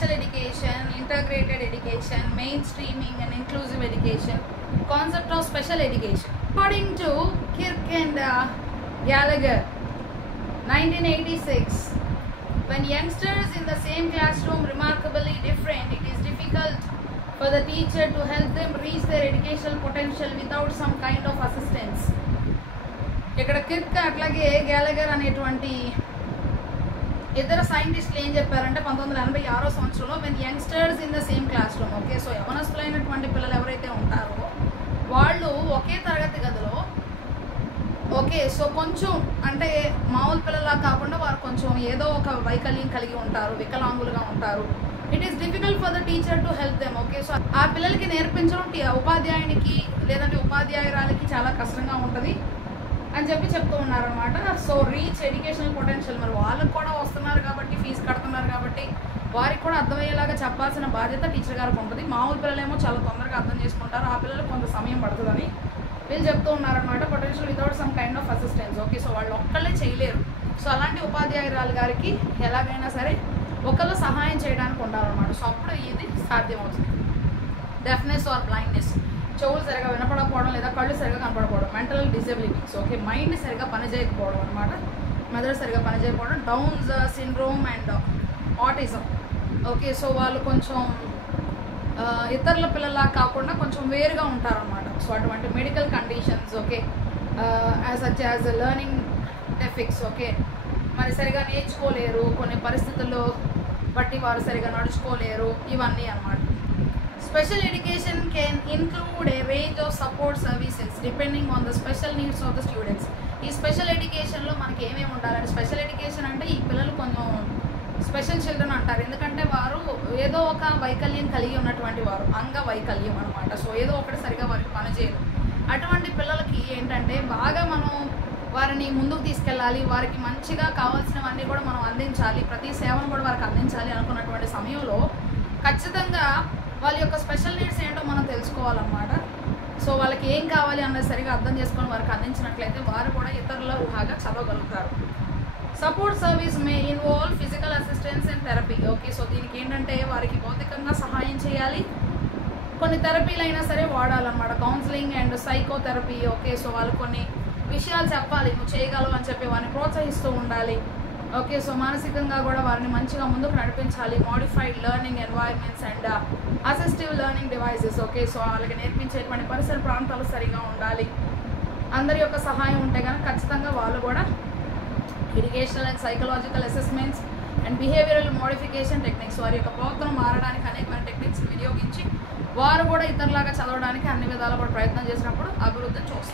special education, integrated education, mainstreaming and inclusive education, concept of special education. According to Kirk and Gallagher, 1986, when youngsters in the same classroom remarkably different, it is difficult for the teacher to help them reach their educational potential without some kind of assistance. ఇక్కడ Kirk అట్లాగే గ్యాలగర్ అనేటువంటి ఇద్దరు సైంటిస్టులు ఏం చెప్పారంటే 1986 సంవత్సరంలో when youngsters in the same classroom, okay, so యవనస్తులైనటువంటి పిల్లలు ఎవరైతే ఉంటారో వాళ్ళు ఒకే తరగతి గదిలో, ఓకే, సో కొంచెం అంటే మామూలు పిల్లలా కాకుండా వారు కొంచెం ఏదో ఒక వైకల్యం కలిగి ఉంటారు, వికలాంగులుగా ఉంటారు. It is difficult for the teacher to help them, okay, so ఆ పిల్లలకి నేర్పించడం ఉపాధ్యాయునికి లేదంటే ఉపాధ్యాయురాలకి చాలా కష్టంగా ఉంటుంది అని చెప్తూ ఉన్నారనమాట. సో రీచ్ ఎడ్యుకేషనల్ పొటెన్షియల్, మరి వాళ్ళకు కూడా వస్తున్నారు కాబట్టి, ఫీజు కడుతున్నారు కాబట్టి వారికి కూడా అర్థమయ్యేలాగా చెప్పాల్సిన బాధ్యత టీచర్ గారికి ఉంటుంది. మామూలు పిల్లలేమో చాలా తొందరగా అర్థం చేసుకుంటారు, ఆ పిల్లలకు కొంత సమయం పడుతుందని వీళ్ళు చెప్తూ ఉన్నారనమాట. Potential without some kind of assistance, okay, so వాళ్ళు ఒక్కళ్ళే చేయలేరు. సో అలాంటి ఉపాధ్యాయురాలు గారికి ఎలాగైనా సరే ఒకళ్ళు సహాయం చేయడానికి ఉండాలన్నమాట. సో అప్పుడు ఇది సాధ్యమవుతుంది. డెఫ్నెస్ ఆర్ బ్లైండ్నెస్, చెవులు సరిగా వినపడకపోవడం లేదా కళ్ళు సరిగా కనపడకపోవడం, మెంటల్ డిజబిలిటీస్, ఓకే, మైండ్ సరిగా పనిచేయకపోవడం అనమాట, మెదడు సరిగా పనిచేయకపోవడం, downs syndrome and autism, okay, so వాళ్ళు కొంచెం ఇతరుల పిల్లలా కాకుండా కొంచెం వేరుగా ఉంటారనమాట. సో అటువంటి medical conditions, okay, such as learning deficits, okay, మరి సరిగా నేర్చుకోలేరు, కొన్ని పరిస్థితుల్లో బట్టి వారు సరిగా నడుచుకోలేరు, ఇవన్నీ అన్నమాట. Special education can include a range of support services depending on the special needs of the students. ఈ స్పెషల్ ఎడ్యుకేషన్లో మనకి ఏమేమి ఉండాలంటే, స్పెషల్ ఎడ్యుకేషన్ అంటే ఈ పిల్లలు కొంచెం స్పెషల్ చిల్డ్రన్ అంటారు, ఎందుకంటే వారు ఏదో ఒక వైకల్యం కలిగి ఉన్నటువంటి వారు, అంగవైకల్యం అనమాట. సో ఏదో ఒకటి సరిగా వారికి పనిచేయరు. అటువంటి పిల్లలకి ఏంటంటే బాగా మనం వారిని ముందుకు తీసుకెళ్ళాలి, వారికి మంచిగా కావాల్సినవన్నీ కూడా మనం అందించాలి, ప్రతి సేవను కూడా వారికి అందించాలి అనుకున్నటువంటి సమయంలో ఖచ్చితంగా వాళ్ళ యొక్క స్పెషల్ నీడ్స్ ఏంటో మనం తెలుసుకోవాలన్నమాట. సో వాళ్ళకి ఏం కావాలి అన్నది సరిగా అర్థం చేసుకొని వారికి అందించినట్లయితే వారు కూడా ఇతరుల ఊహాగా చదవగలుగుతారు. Support service may involve physical assistance and therapy, okay, so దీనికి ఏంటంటే వారికి భౌతికంగా సహాయం చేయాలి, కొన్ని థెరపీలు అయినా సరే వాడాలన్నమాట, counselling and psychotherapy, okay, so వాళ్ళు కొన్ని విషయాలు చెప్పాలి, నువ్వు చేయగలవు అని చెప్పి వారిని ప్రోత్సహిస్తూ ఉండాలి, ఓకే, సో మానసికంగా కూడా వారిని మంచిగా ముందుకు నడిపించాలి. Modified learning environments and assistive learning devices, okay, so వాళ్ళకి నేర్పించేటువంటి పరిసర ప్రాంతాలు సరిగా ఉండాలి. అందరి యొక్క సహాయం ఉంటే కనుక ఖచ్చితంగా వాళ్ళు కూడా educational and psychological assessments and behavioural modification techniques, వారి యొక్క ప్రవర్తన మారడానికి అనేకమైన టెక్నిక్స్ వినియోగించి వారు కూడా ఇతరులాగా చదవడానికి అన్ని విధాలు కూడా ప్రయత్నం చేసినప్పుడు అభివృద్ధిని చూస్తారు.